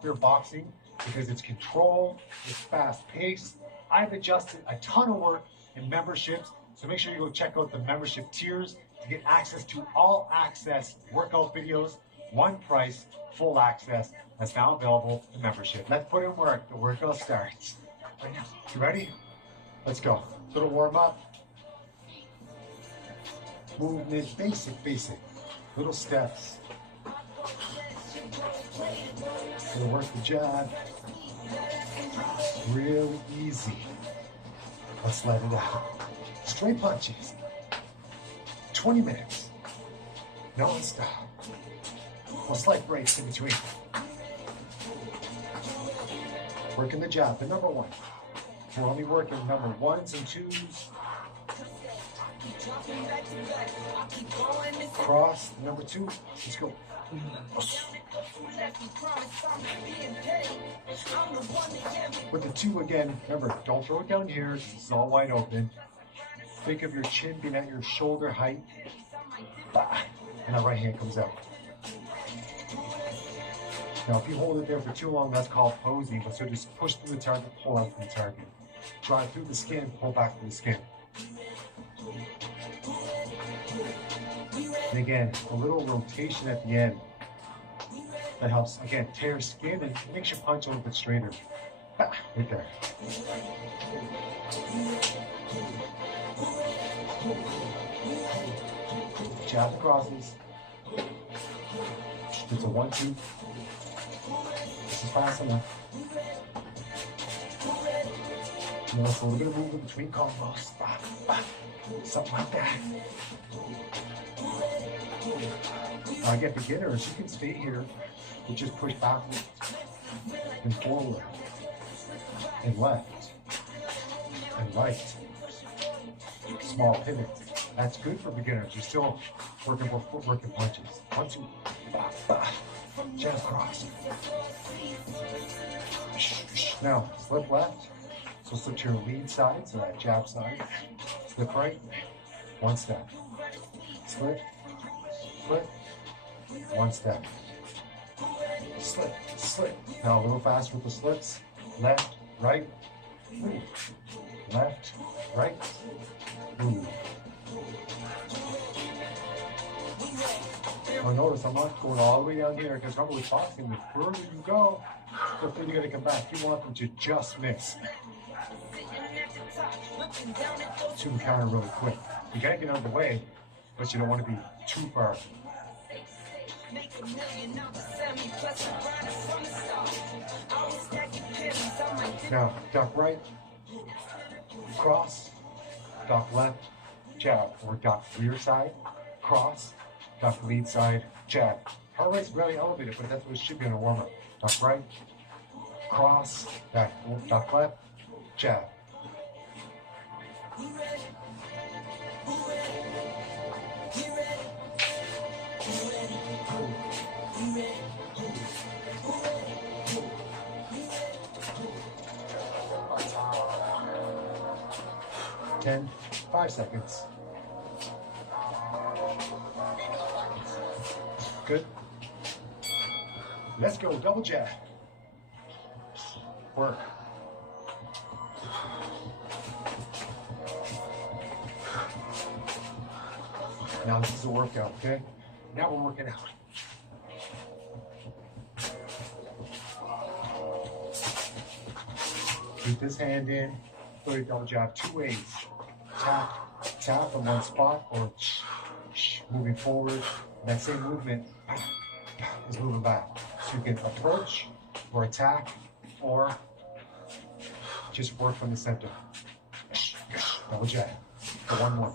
for boxing because it's controlled, it's fast-paced. I've adjusted a ton of work in memberships, so make sure you go check out the membership tiers to get access to all access workout videos, one price, full access. That's now available in membership. Let's put in work. The workout starts right now. You ready? Let's go. Little warm up. Movement, basic. Little steps. Gonna work the jab. Real easy. Let's let it out. Straight punches. 20 minutes. Non-stop. Well, slight breaks in between. Working the jab, the number one. We're only working number ones and twos. Cross, number two. Let's go. With the two again, remember, don't throw it down here. This is all wide open. Think of your chin being at your shoulder height. And that right hand comes out. Now, if you hold it there for too long, that's called posing. So just push through the target, pull out from the target. Drive through the skin, pull back from the skin. And again, a little rotation at the end. That helps, again, tear skin and makes your punch a little bit straighter. Right there. Jab the crosses. It's a 1-2. This is fast enough. Notice a little bit of movement between combos. Something like that. Now again, beginners, you can stay here and just push backwards and forward and left and right. Small pivot. That's good for beginners. You're still working for footwork and punches. 1, 2, jab cross. Now, slip left. So slip to your lead side, so that jab side. Slip right, one step. Slip, flip, one step. Slip. Now a little faster with the slips. Left, right, move. Left, right, move. Now notice I'm not going all the way down here because remember we're talking, the further you go, the further you gotta come back. You want them to just miss. To counter really quick. You gotta get out of the way, but you don't want to be too far. Now, duck right, cross, duck left, jab, or duck rear side, cross, duck lead side, jab. Heart rate's really elevated, but that's what it should be on a warm-up. Duck right, cross, duck left, jab. Ten, 5 seconds. Good. Let's go, double jab. Work. Now this is a workout, okay? Now we're working out. Keep this hand in, throw your double jab 2 ways. Tap on one spot, or moving forward. That same movement is moving back. So you can approach or attack or just work from the center. Double jab for 1 more.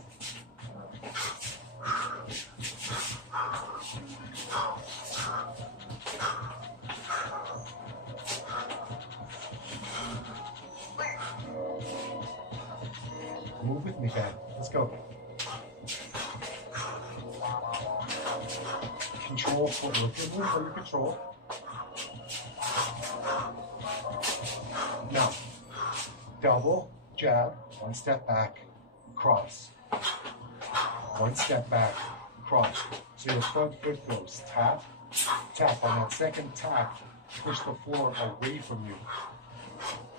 Move with me, guys. Let's go. Control footwork. Move for your control. Now, double jab, 1 step back, cross. 1 step back, cross. So your front foot goes tap, tap. On that second tap, push the floor away from you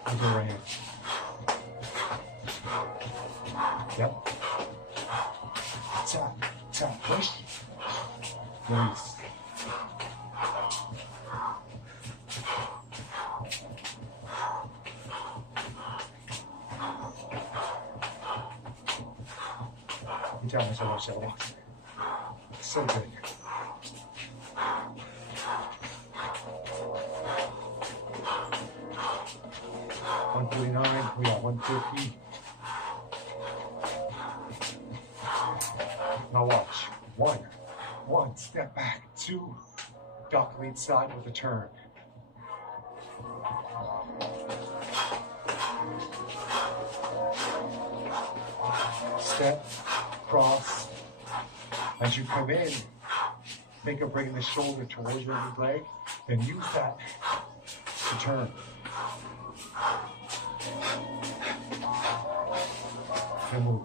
with your right hand. Yep. Tap, tap, push. Release. You tell me so much, Shelly. So good. $149, we got $150. Now watch. One, step back. 2, duck lead side with a turn. Step, cross. As you come in, think of bringing the shoulder towards your leg, then use that to turn. And move.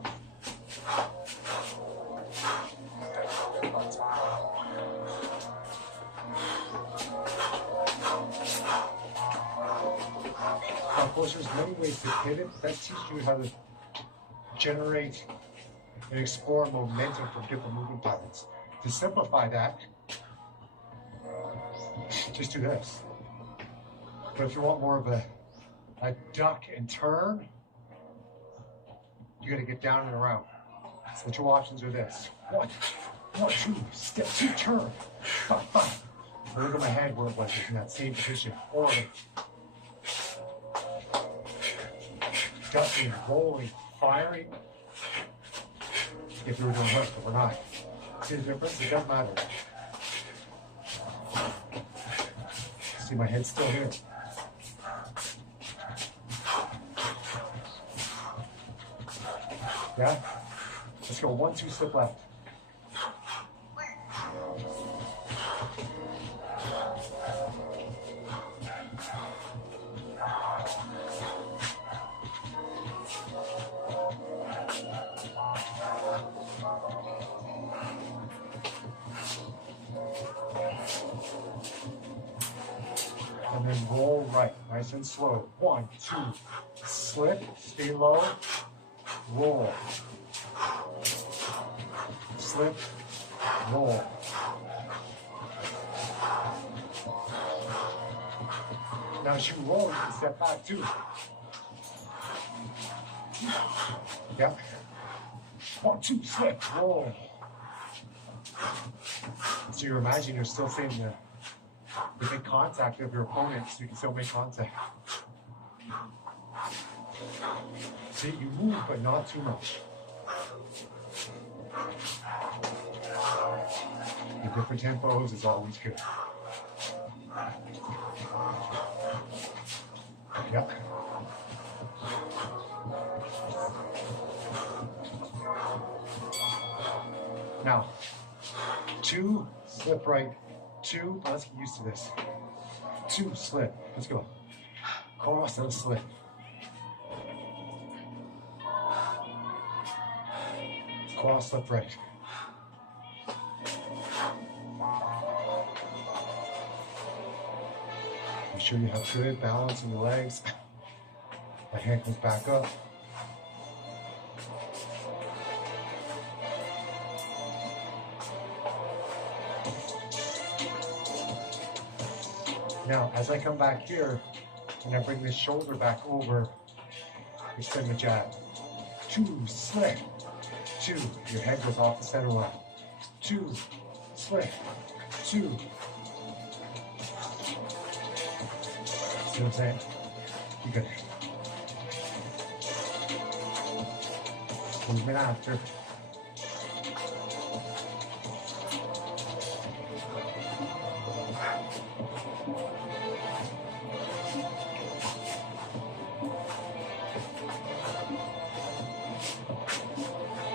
Of course, there's many ways to pivot. That teaches you how to generate and explore momentum from different movement patterns. To simplify that, just do this. But if you want more of a duck and turn, you got to get down and around. So the 2 options are this. 1, 2, step 2, turn. 5. Look at my head where it was in that same position. Or ducking, rolling, firing. If we were doing this, but we're not. See the difference? It doesn't matter. See, my head's still here. Yeah? Let's go 1, 2, slip left. And then roll right, nice and slow. 1, 2, slip, stay low, roll. Slip, roll. Now as you roll, you can step back too. Yep. 1, 2, slip, roll. So you imagine you're still saying the big contact of your opponent, so you can still make contact. See, you move, but not too much. The different tempos is always good. Yep. Now, 2, slip right. 2, let's get used to this. 2, slip. Let's go. Cross and slip. Cross, slip right. Make sure you have good balance in your legs. My hand comes back up. Now, as I come back here, and I bring this shoulder back over, extend the jab. 2, slip. 2, your head goes off the center line. 2, slip. 2. See what I'm saying? You got movement after.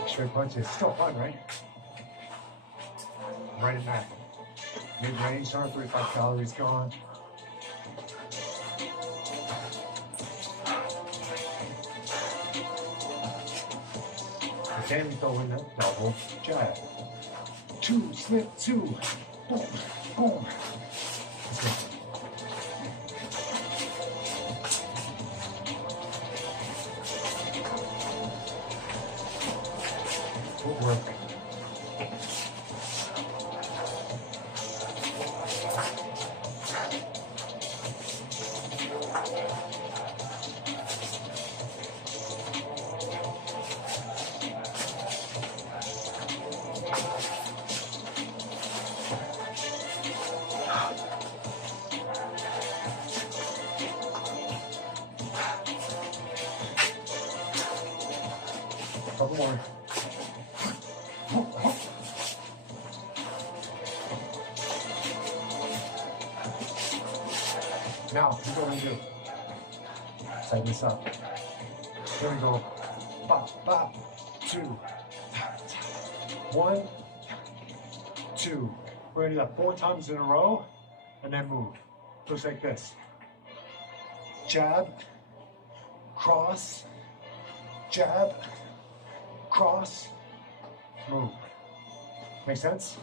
Straight punches. Still fun, right? Right at that. Mid-range, 135 calories gone. Then we throw in the double jab. 2, slip, 2. Boom, boom. Come on. Now, we're going to do. Tighten this up. Here we go. Bop, bop, 2. 1, 2. We're going to do that 4 times in a row, and then move. Looks like this. Jab, cross, jab, cross, move. Make sense?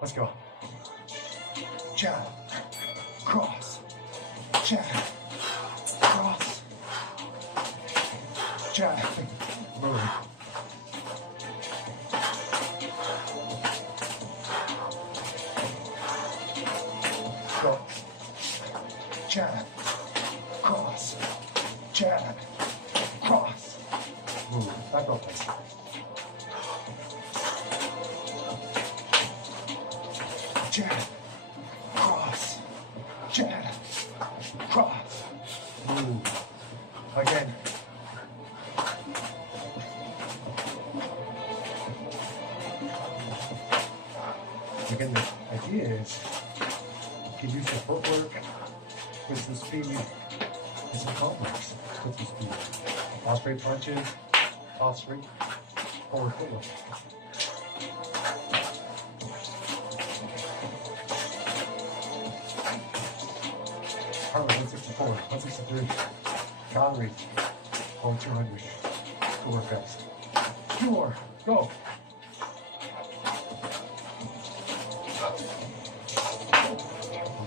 Let's go. Jab, cross, jab, cross, jab, move. Go. Jab, cross, jab, cross, move. Back up, please. Jab, cross, jab, cross, move. Again. Again, the idea is you can use the footwork with some speed and some complex with some speed. Off straight punches, off straight, forward footwork. Heart rate 164, 163. Calories, over 200. Go work fast. 2 more, go.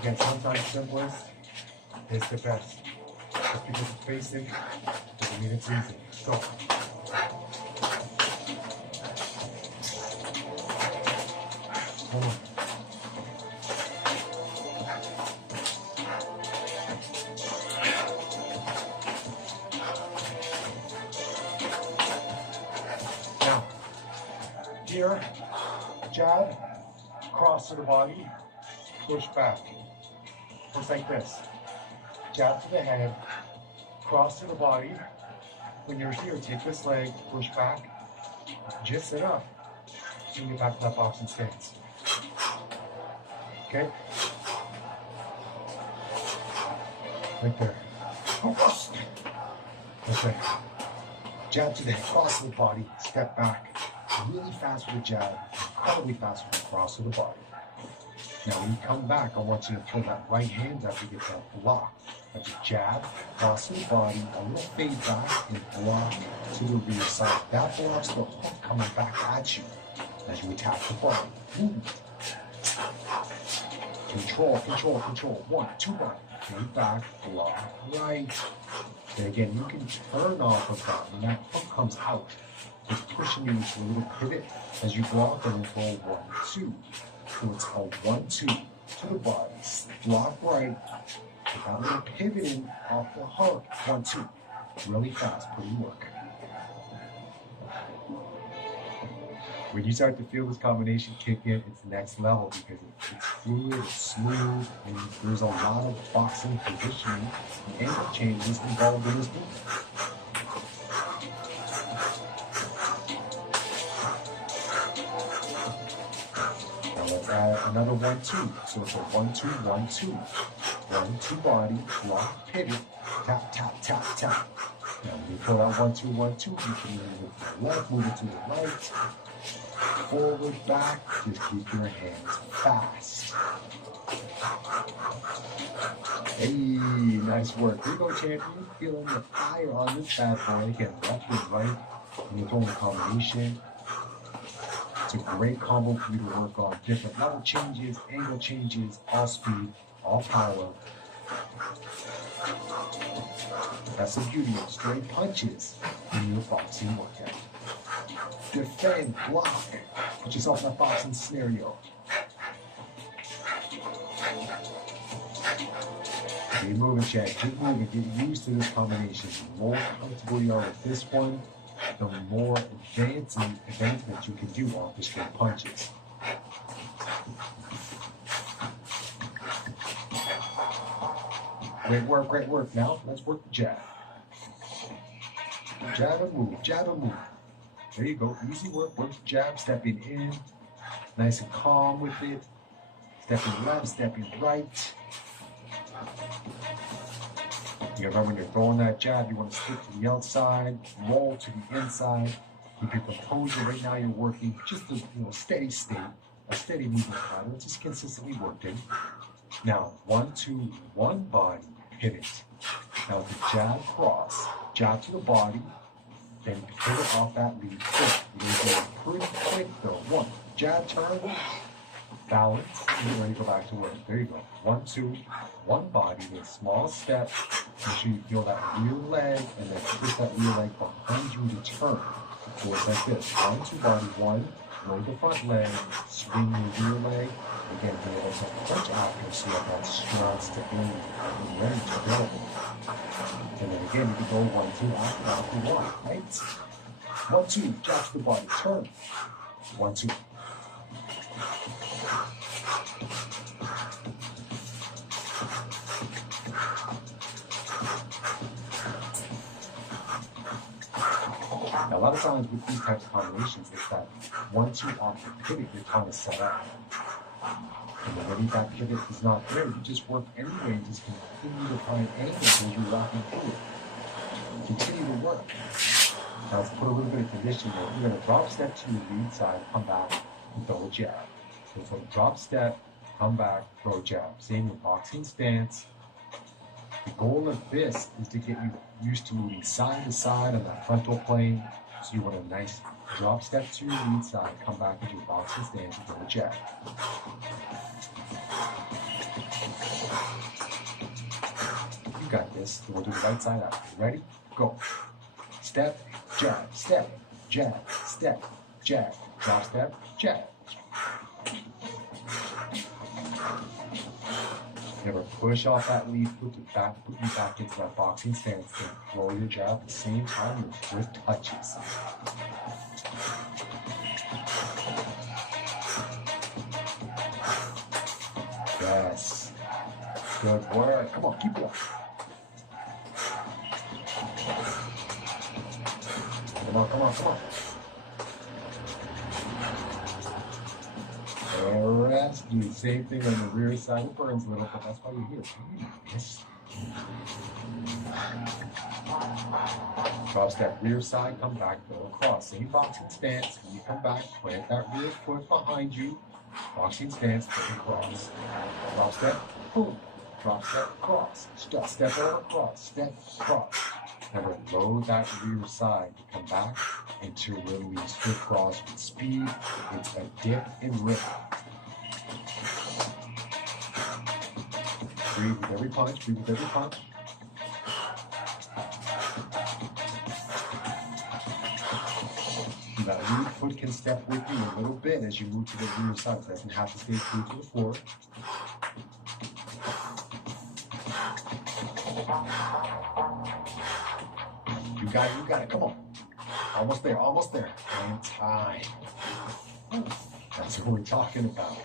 Again, sometimes simplest is the best. Just because it's basic doesn't mean it's easy. Go. One more. Now, here, jab, cross to the body, push back. Looks like this. Jab to the head, cross to the body. When you're here, take this leg, push back, just sit up. And get back to that boxing stance. Okay? Right there. Okay. Jab to the head, cross to the body, step back. Really fast with the jab, incredibly fast with the cross to the body. Now, when you come back, I want you to throw that right hand up to get that block. That's a jab, cross the body, a little fade back, and block to the rear side. That blocks the hook coming back at you as you attack the body. Control, control, control. 1, 2, 1. Fade back, block right. And again, you can turn off of that when that hook comes out. It's pushing you into a little pivot as you block and roll 1, 2. So it's a 1, 2 to the body. Block right. With that little pivoting off the hook. 1, 2. Really fast. Pretty work. When you start to feel this combination kick in, it's next level because it's fluid, it's smooth, and there's a lot of boxing positioning and angle changes involved in this move. Let's add another 1, 2. So it's a 1, 2, 1, 2. 1, 2 body, block, pivot, tap, tap, tap, tap. Now when you pull out 1, 2, 1, 2, you can move it to the left, move it to the right, forward, back. Just keep your hands fast. Hey, nice work. Here you go, champion. Feeling the fire on this bad boy. Again, left and right. And you're throwing a combination. It's a great combo for you to work on. Different level changes, angle changes, all speed, all power. That's the beauty of straight punches in your boxing workout. Defend, block, put yourself in a boxing scenario. Keep moving, Chad. Keep moving. Get used to this combination. The more comfortable you are with this one, the more advancements you can do off the straight punches. Great work, great work. Now, let's work the jab. Jab and move, jab and move. There you go. Easy work. Work the jab, stepping in. Nice and calm with it. Stepping left, stepping right. You remember when you're throwing that jab, you want to stick to the outside, roll to the inside. Keep your composure. Right now, you're working just a steady state, a steady movement pattern, just consistently working. Now, 1, 2, 1 body pivot. Now the jab cross, jab to the body, then pivot off that lead foot. You're going pretty quick though. 1, jab, turn, balance, and you're ready to go back to work. There you go. 1, 2, 1 body with a small step. Make sure you feel that rear leg and then push that rear leg behind you to turn. So it's like this. 1, 2 body, 1, load the front leg, swing your rear leg. Again, be able to punch after so you have that strong stability and ready to go. And then again, you can go 1, 2 after 1, right? 1, 2, jab to the body, turn. 1, 2. Now, a lot of times with these types of combinations, it's that once you off the pivot, you're trying to set up. And then maybe that pivot is not there, you just work anyway and just continue to find angles as you're rocking through it. Continue to work. Now let's put a little bit of conditioning there. You're going to drop step to your lead side, come back, and throw a jab. So it's like drop step, come back, throw a jab. Same with boxing stance. The goal of this is to get you used to moving side to side on that frontal plane. So you want a nice drop step to your lead side, come back into your boxing stance and throw a jab. You got this. We'll do the right side out. Ready? Go. Step, jab, step, jab, step, jab, drop step, jab. Never push off that lead, put you back into that boxing stance, and throw your jab at the same time your foot touches. Yes. Good work. Come on, keep it up. Come on, come on, come on. And rest. Do the same thing on the rear side. It burns a little, but that's why you're here. Yes. Drop step, rear side, come back, go across. Same boxing stance. When you come back, plant that rear foot behind you. Boxing stance, take across. Drop step, boom. Drop step, cross. Step over, cross. Step, cross. Never load that rear side to come back and to release foot cross with speed. It's a dip and rip. Breathe with every punch, breathe with every punch. That lead foot can step with you a little bit as you move to the rear side. It doesn't have to stay true to the floor. You got it, come on. Almost there, almost there. And time. That's what we're talking about.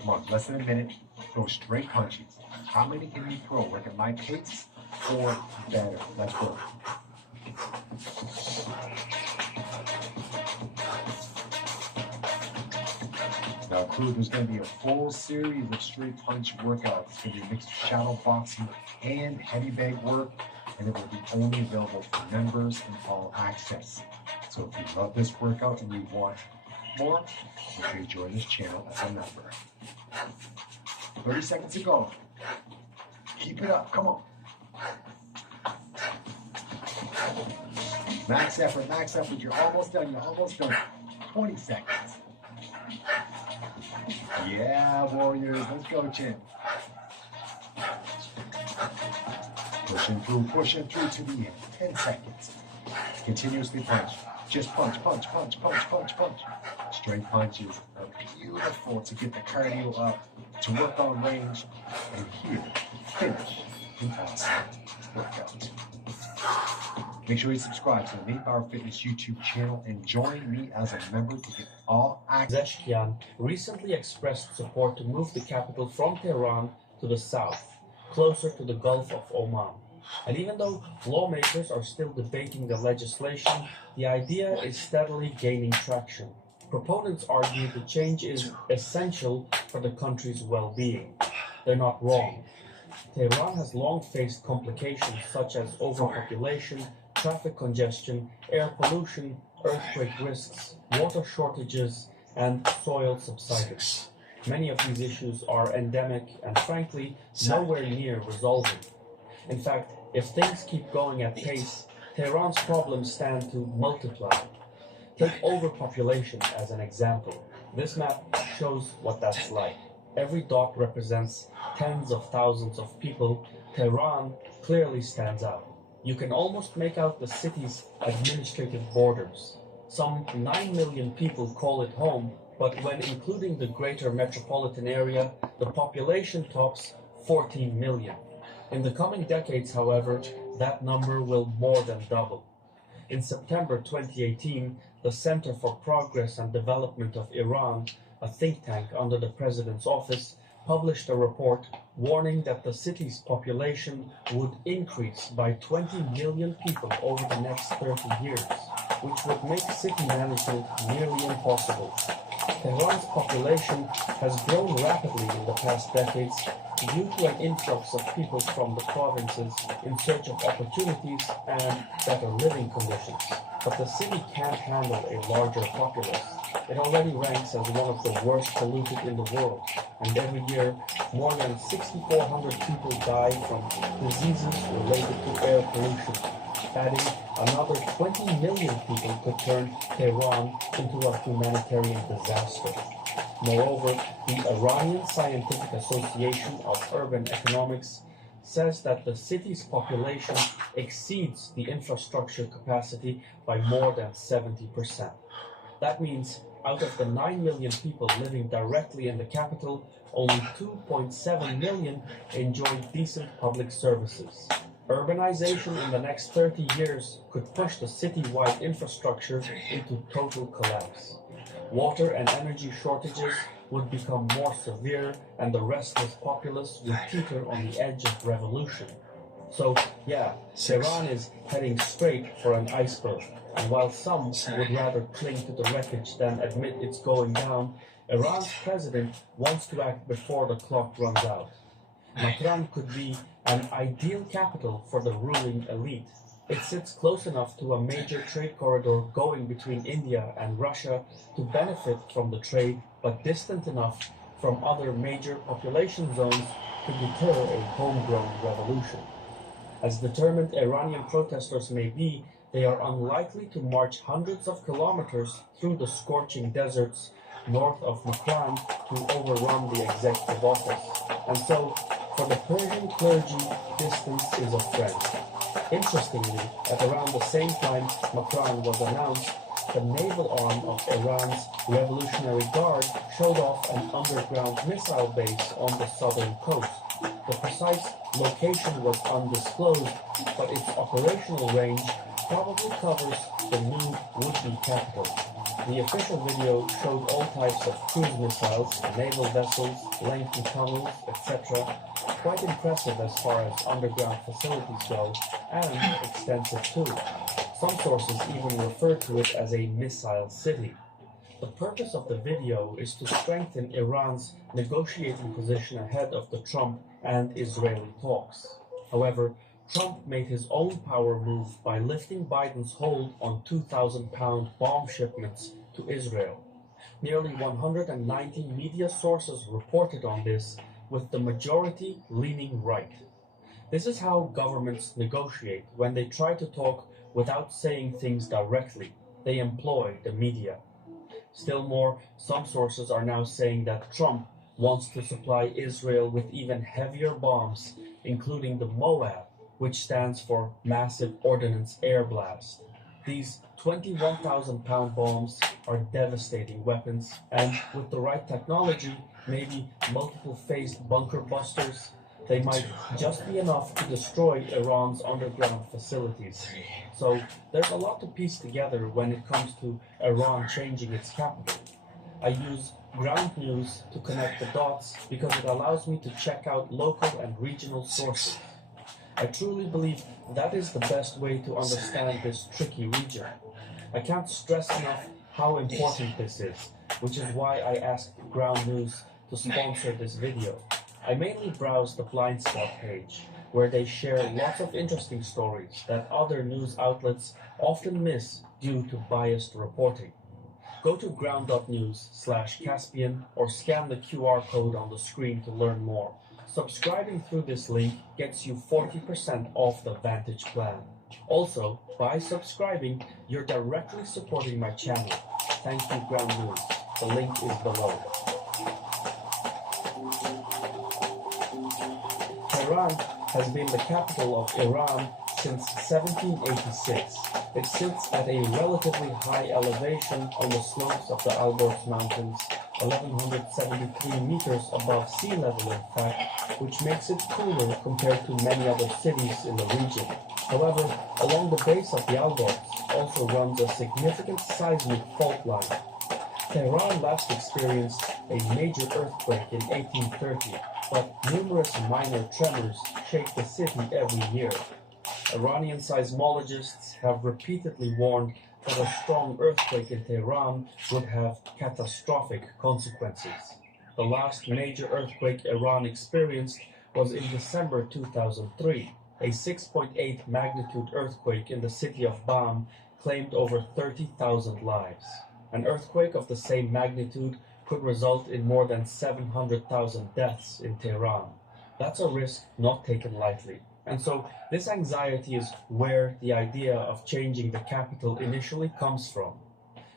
Come on, less than a minute. Throw straight punches. How many can you throw? Work at my pace or better. Let's go. Now, crew, there's going to be a full series of straight punch workouts. It's going to be a mix of shadow boxing and heavy bag work, and it will be only available for members and all access. So if you love this workout and you want more, make sure you join this channel as a member. 30 seconds to go. Keep it up. Come on. Max effort, max effort. You're almost done. You're almost done. 20 seconds. Yeah, warriors. Let's go, Chin. Pushing through to the end. 10 seconds. Continuously punch. Just punch, punch, punch, punch, punch, punch. Straight punches are beautiful to get the cardio up, to work on range, and here, finish an awesome workout. Make sure you subscribe to the Nate Bauer Fitness YouTube channel and join me as a member to get all access. Pezeshkian recently expressed support to move the capital from Tehran to the south, closer to the Gulf of Oman. And even though lawmakers are still debating the legislation, the idea is steadily gaining traction. Proponents argue the change is essential for the country's well-being. They're not wrong. Tehran has long faced complications such as overpopulation, traffic congestion, air pollution, earthquake risks, water shortages, and soil subsidence. Many of these issues are endemic and, frankly, nowhere near resolving. In fact, if things keep going at pace, Tehran's problems stand to multiply. Take overpopulation as an example. This map shows what that's like. Every dot represents tens of thousands of people. Tehran clearly stands out. You can almost make out the city's administrative borders. Some 9 million people call it home, but when including the greater metropolitan area, the population tops 14 million. In the coming decades, however, that number will more than double. In September 2018, the Center for Progress and Development of Iran, a think tank under the president's office, published a report warning that the city's population would increase by 20 million people over the next 30 years, which would make city management nearly impossible. Tehran's population has grown rapidly in the past decades due to an influx of people from the provinces in search of opportunities and better living conditions. But the city can't handle a larger populace. It already ranks as one of the worst polluted in the world, and every year more than 6,400 people die from diseases related to air pollution. Adding another 20 million people could turn Tehran into a humanitarian disaster. Moreover, the Iranian Scientific Association of Urban Economics says that the city's population exceeds the infrastructure capacity by more than 70%. That means out of the 9 million people living directly in the capital, only 2.7 million enjoy decent public services. Urbanization in the next 30 years could push the citywide infrastructure into total collapse. Water and energy shortages would become more severe, and the restless populace would teeter on the edge of revolution. So, yeah, Tehran is heading straight for an iceberg. And while some would rather cling to the wreckage than admit it's going down, Iran's president wants to act before the clock runs out. Tehran could be an ideal capital for the ruling elite. It sits close enough to a major trade corridor going between India and Russia to benefit from the trade, but distant enough from other major population zones to deter a homegrown revolution. As determined Iranian protesters may be, they are unlikely to march hundreds of kilometers through the scorching deserts north of Makran to overrun the executive office. And so, for the Persian clergy, distance is a friend. Interestingly, at around the same time Makran was announced, the naval arm of Iran's Revolutionary Guard showed off an underground missile base on the southern coast. The precise location was undisclosed, but its operational range probably covers the new would-be capital. The official video showed all types of cruise missiles, naval vessels, lengthy tunnels, etc. Quite impressive as far as underground facilities go, and extensive too. Some sources even refer to it as a missile city. The purpose of the video is to strengthen Iran's negotiating position ahead of the Trump and Israeli talks. However, Trump made his own power move by lifting Biden's hold on 2,000-pound bomb shipments to Israel. Nearly 190 media sources reported on this, with the majority leaning right. This is how governments negotiate when they try to talk without saying things directly. They employ the media. Still more, some sources are now saying that Trump wants to supply Israel with even heavier bombs, including the MOAB, which stands for Massive Ordnance Air Blast. These 21,000-pound bombs are devastating weapons, and with the right technology, maybe multiple-phased bunker busters, they might just be enough to destroy Iran's underground facilities. So there's a lot to piece together when it comes to Iran changing its capital. I use ground news to connect the dots because it allows me to check out local and regional sources. I truly believe that is the best way to understand this tricky region. I can't stress enough how important this is, which is why I asked Ground News to sponsor this video. I mainly browse the Blind Spot page, where they share lots of interesting stories that other news outlets often miss due to biased reporting. Go to ground.news/Caspian or scan the QR code on the screen to learn more. Subscribing through this link gets you 40% off the Vantage plan. Also, by subscribing, you're directly supporting my channel. Thank you, Ground News. The link is below. Tehran has been the capital of Iran since 1786. It sits at a relatively high elevation on the slopes of the Alborz Mountains, 1,173 meters above sea level in fact, which makes it cooler compared to many other cities in the region. However, along the base of the Alborz also runs a significant seismic fault line. Tehran last experienced a major earthquake in 1830, but numerous minor tremors shake the city every year. Iranian seismologists have repeatedly warned that a strong earthquake in Tehran would have catastrophic consequences. The last major earthquake Iran experienced was in December 2003. A 6.8 magnitude earthquake in the city of Bam claimed over 30,000 lives. An earthquake of the same magnitude could result in more than 700,000 deaths in Tehran. That's a risk not taken lightly. And so this anxiety is where the idea of changing the capital initially comes from.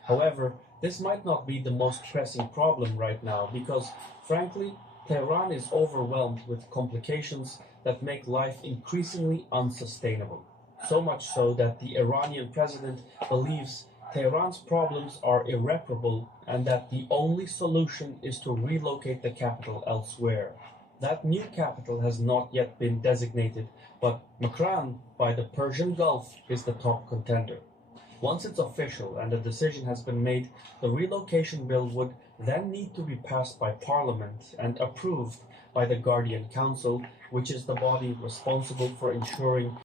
However, this might not be the most pressing problem right now because, frankly, Tehran is overwhelmed with complications that make life increasingly unsustainable. So much so that the Iranian president believes Tehran's problems are irreparable and that the only solution is to relocate the capital elsewhere. That new capital has not yet been designated, but Makran, by the Persian Gulf, is the top contender. Once it's official and a decision has been made, the relocation bill would then need to be passed by Parliament and approved by the Guardian Council, which is the body responsible for ensuring